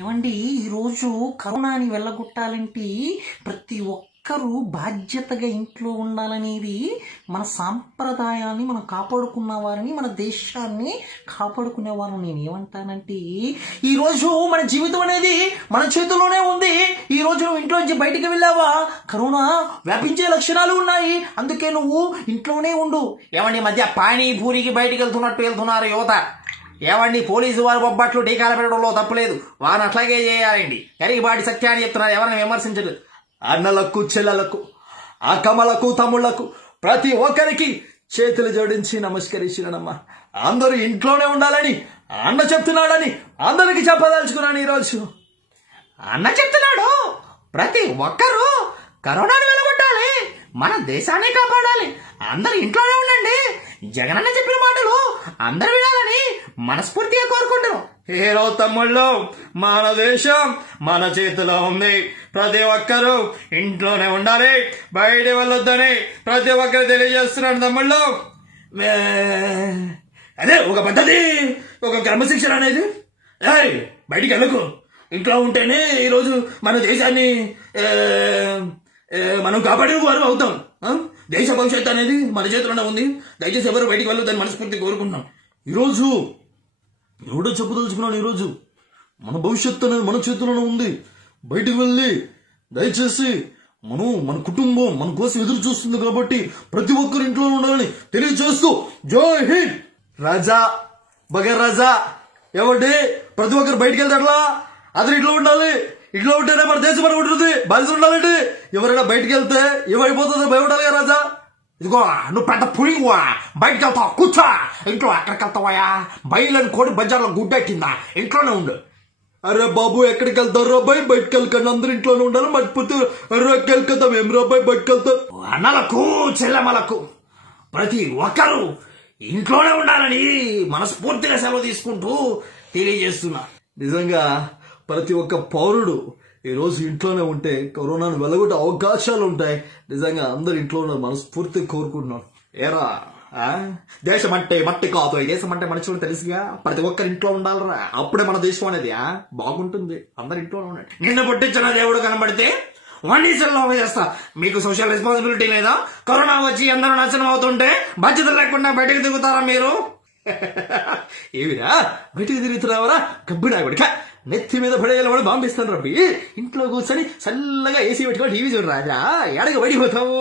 ఏమండి ఈరోజు కరోనాని వెళ్ళగొట్టాలంటే ప్రతి ఒక్కరూ బాధ్యతగా ఇంట్లో ఉండాలనేది మన సాంప్రదాయాన్ని మనం కాపాడుకున్న వారిని మన దేశాన్ని కాపాడుకునే వారు. నేను ఏమంటానంటే ఈరోజు మన జీవితం అనేది మన చేతుల్లోనే ఉంది. ఈరోజు నువ్వు ఇంట్లోంచి బయటికి వెళ్ళావా, కరోనా వ్యాపించే లక్షణాలు ఉన్నాయి, అందుకే నువ్వు ఇంట్లోనే ఉండు. ఏమండి ఈ మధ్య పానీపూరికి బయటికి వెళ్తున్నారు యువత. ఏమండి పోలీసు వారు బొబ్బట్లు టీకాలు పెట్టడంలో తప్పులేదు, వారిని అట్లాగే చేయాలండి. కరిగిబాటి సత్యాన్ని చెప్తున్నారు, ఎవరిని విమర్శించదు. అన్నలకు చెల్లెలకు అక్కమ్మలకు తమ్ముళ్లకు ప్రతి ఒక్కరికి చేతులు జోడించి నమస్కరించినమ్మా. అందరూ ఇంట్లోనే ఉండాలని అన్న చెప్తున్నాడని అందరికి చెప్పదలుచుకున్నాను. ఈరోజు అన్న చెప్తున్నాడు, ప్రతి ఒక్కరూ కరోనాను వెలగొట్టాలి, మన దేశాన్ని కాపాడాలి, అందరు ఇంట్లోనే ఉండండి, జగనన్న చెప్పిన మాటలు అందరు వినాలని మనస్ఫూర్తిగా కోరుకుంటున్నాం. హీరో తమ్ముళ్ళు, మన దేశం మన చేతిలో ఉంది, ప్రతి ఒక్కరూ ఇంట్లోనే ఉండాలి, బయట వెళ్ళొద్దని ప్రతి ఒక్కరు తెలియజేస్తున్నాడు. తమ్ముళ్ళు, అదే ఒక పద్ధతి, ఒక క్రమశిక్షణ అనేది. బయటికి వెళ్ళకు, ఇంట్లో ఉంటేనే ఈరోజు మన దేశాన్ని మనం కాపాడే వారు అవుతాం. దేశ భవిష్యత్తు అనేది మన చేతిలోనే ఉంది, దయచేసి ఎవరు బయటికి వెళ్ళొద్దని మనస్ఫూర్తి కోరుకుంటున్నాం. ఈరోజు ఎవడో చెప్పదలుచుకున్నాను, ఈరోజు మన భవిష్యత్తు అనేది మన చేతిలోనే ఉంది. బయటికి వెళ్ళి దయచేసి మన కుటుంబం మన కోసం ఎదురు చూస్తుంది కాబట్టి ప్రతి ఒక్కరు ఇంట్లో ఉండాలని తెలియజేస్తూ జై హింద్. రాజా బగర్ రాజా ఎవరి ప్రతి ఒక్కరు బయటికి వెళ్తారా, అతను ఇంట్లో ఉండాలి, ఇంట్లో ఉంటేనే మన దేశం మన ఉంటుంది, బాధ్యత ఉండాలండి. ఎవరైనా బయటికి వెళ్తే ఏమైపోతుందో భయపడాలి కదా రాజా. ఇదిగో నువ్వు పెద్ద పులివా, బయటకు వెళ్తావు, కూర్చో ఇంట్లో. ఎక్కడికి వెళ్తావా, బయలుని కోడి బజార్లో గుడ్డెట్టిందా, ఇంట్లోనే ఉండు. అరే బాబు ఎక్కడికి వెళ్తారు రాబాయ్, బయటకు వెళ్ళకండి, అందరు ఇంట్లోనే ఉండాలి, మర్చిపోతే వెళ్ళిపోతాం. ఏం రాబాయ్ బయటకు వెళ్తాం. అన్నలకు చెల్లెమ్మలకు ప్రతి ఒక్కరు ఇంట్లోనే ఉండాలని మనస్ఫూర్తిగా సెలవు తీసుకుంటూ తెలియజేస్తున్నా. నిజంగా ప్రతి ఒక్క పౌరుడు ఈరోజు ఇంట్లోనే ఉంటే కరోనాను వెలగొట్టే అవకాశాలు ఉంటాయి. నిజంగా అందరు ఇంట్లో ఉన్న మనస్ఫూర్తిగా కోరుకుంటున్నాను. ఏరా దేశం అంటే మట్టి కాదు, ఈ దేశం అంటే మనుషులు తెలుసుగా, ప్రతి ఒక్కరు ఇంట్లో ఉండాలరా, అప్పుడే మన దేశం అనేది బాగుంటుంది. అందరు ఇంట్లోనే ఉండండి. నిన్ను పుట్టించిన దేవుడు కనబడితే వన్నీసల్లో చేస్తా. మీకు సోషల్ రెస్పాన్సిబిలిటీ లేదా? కరోనా వచ్చి అందరూ నాశనం అవుతుంటే బాధ్యత లేకుండా బయటకు దిగుతారా మీరు? ఏమిరా బయటకు తిరుగుతున్నావరా గబ్బిడాగుడిక, నెత్తి మీద పడేయాలి వాడు బాంబిస్తాను రబ్బి. ఇంట్లో కూర్చొని చల్లగా ఏసీ పెట్టుకొని టీవీ చూడు రాజా, ఎడగ పడిపోతావు.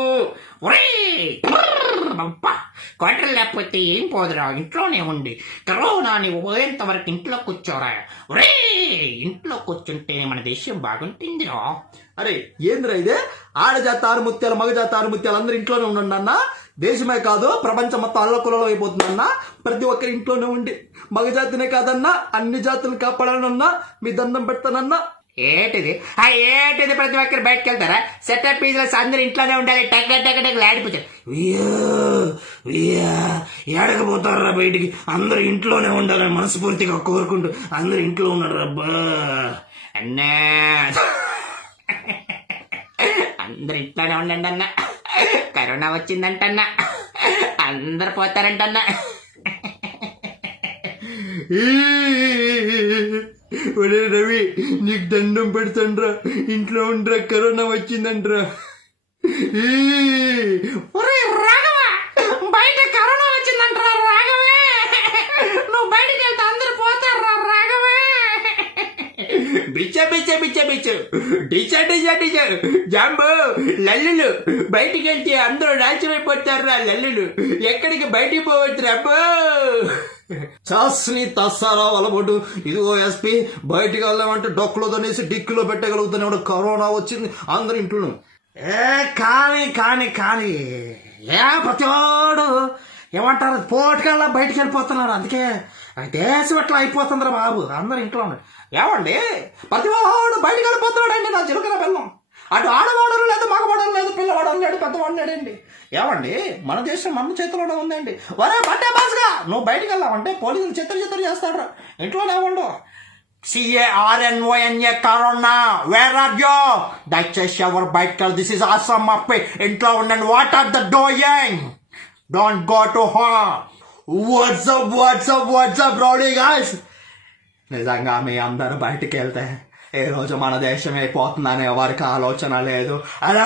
క్వార్టర్ లేకపోతే ఏం పోదురా, ఇంట్లోనే ఉండి కరోనాని పోయేంత వరకు ఇంట్లో కూర్చోరా. ఒరే ఇంట్లో కూర్చుంటే మన దేశం బాగుంటుందిరా. అరే ఏంద్రా ఇదే, ఆడజాత ఆరు ముత్యాలు మగజాత ఆరు ముత్యాలు అందరు ఇంట్లోనే ఉండండి అన్న. దేశమే కాదు ప్రపంచం మొత్తం అల్లకులలో అయిపోతుందన్నా. ప్రతి ఒక్కరి ఇంట్లోనే ఉండి మగజాతినే కాదన్నా అన్ని జాతులు కాపాడాలన్నా మీ దండం పెడతానన్నా. ఏంటిది ప్రతి ఒక్కరు బయటకు వెళ్తారా? సెటప్ పీజులు అందరు ఇంట్లోనే ఉండాలి, టక్ ఆడిపోతారు. ఏడకపోతారా బయటికి, అందరు ఇంట్లోనే ఉండాలని మనస్ఫూర్తిగా కోరుకుంటూ అందరు ఇంట్లో ఉన్నారు. అబ్బా అన్నా అందరు ఇంట్లోనే ఉండండి అన్న, కరోనా వచ్చిందంటన్నా, అందరు పోతారంటన్నా. ఒరే రవి నీకు దండం పెడతాండ్రా, ఇంట్లో ఉండరా, కరోనా వచ్చిందంట్రా. ఒరే రాఘవ బయట కరోనా వచ్చిందంటరా రాఘవే, నువ్వు బయటకు వెళ్తే అందరు పోతారా రాఘవే. బిచ్చ బిచ్చ బిచ్చ బిచ్చ డిచ డిచ డిచ జాంబు లల్లులు బయటికి వెళ్తే అందరూ నాశనమైపోతారా. లల్లులు ఎక్కడికి బయటికి పోవచ్చు అబ్బో. చాస్ని తస్సారా వాళ్ళబోటు. ఇదిగో ఎస్పీ బయటికి వెళ్ళామంటే డొక్కలో తనేసి డిక్కులో పెట్టగలుగుతానే, కరోనా వచ్చింది అందరు ఇంట్లో. కానీ కానీ కానీ ప్రతివాడు ఏమంటారు పోటుకల్లా బయటికి వెళ్ళిపోతున్నారు. అందుకే దేశం ఎట్లా అయిపోతుందిరా బాబు, అందరు ఇంట్లో ఉన్నారు. ఏమండి ప్రతివాడు బయటికి వెళ్ళిపోతున్నాడు అండి. నా చిలుకన బెల్లం అటు ఆడవాడరు లేదు, మగవాడరు లేదు, పిల్లవాడరు లేడు, పెద్దవాడు లేడండి. ఏమండి మన దేశం మన చేతిలోనే ఉందండి. వరే బట్టే బాస్గా నువ్వు బయటికి వెళ్ళావంటే పోలీసులు చిత్తరు చేస్తాడు, ఇంట్లోనే ఉండు. CARNONA కరోనా వేర్ ఆర్ యో, దయచేసి ఎవరు బయటకు వెళ్ళి, దిస్ ఇస్ అసమ్ అప్పి, ఇంట్లో ఉండండి. What are the doing, don't go to home. What's up rowdy guys, నిజంగా మీ అందరూ బయటికి వెళ్తే ఏ రోజు మన దేశం అయిపోతుందనే ఎవరికి ఆలోచన లేదు. అలా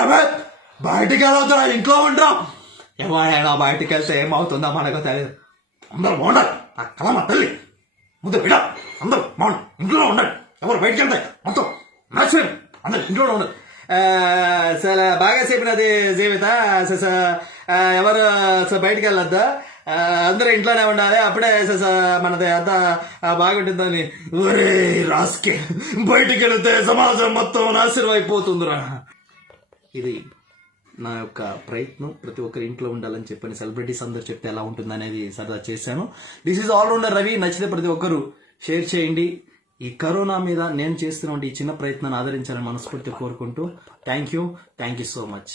బయటికి వెళ్ళొద్దురా, ఇంట్లో ఉండరా. ఎవరైనా బయటికి వెళ్తే ఏమవుతుందో మనకు తెలియదు. అందరూ బాగుండాలి. ఆ కలమ తల్లి ముందు విడ అందరూ బాగుండు, ఇంట్లో ఉండాలి. ఎవరు బయటికి వెళ్తాయి మొత్తం నాశనం, అందరు ఇంట్లో ఉండాలి. అసలు బాగా చెప్పినది జీవిత. ఎవరు బయటికి వెళ్ళొద్దా, అందరూ ఇంట్లోనే ఉండాలి. అప్పుడే మనది అంతా బాగుంటుందని. ఒరే రాస్కే, బయటికి వెళితే సమాజం మొత్తం నాశనం అయిపోతుందిరా. ఇది నా యొక్క ప్రయత్నం. ప్రతి ఒక్కరు ఇంట్లో ఉండాలని చెప్పని సెలబ్రిటీస్ అందరు చెప్తే ఎలా ఉంటుంది అనేది సరదా చేశాను. This is allrounder Ravi. నచ్చితే ప్రతి ఒక్కరు షేర్ చేయండి. ఈ కరోనా మీద నేను చేస్తున్న ఈ చిన్న ప్రయత్నాన్ని ఆదరించాలని మనస్ఫూర్తిగా కోరుకుంటూ థ్యాంక్ యూ సో మచ్.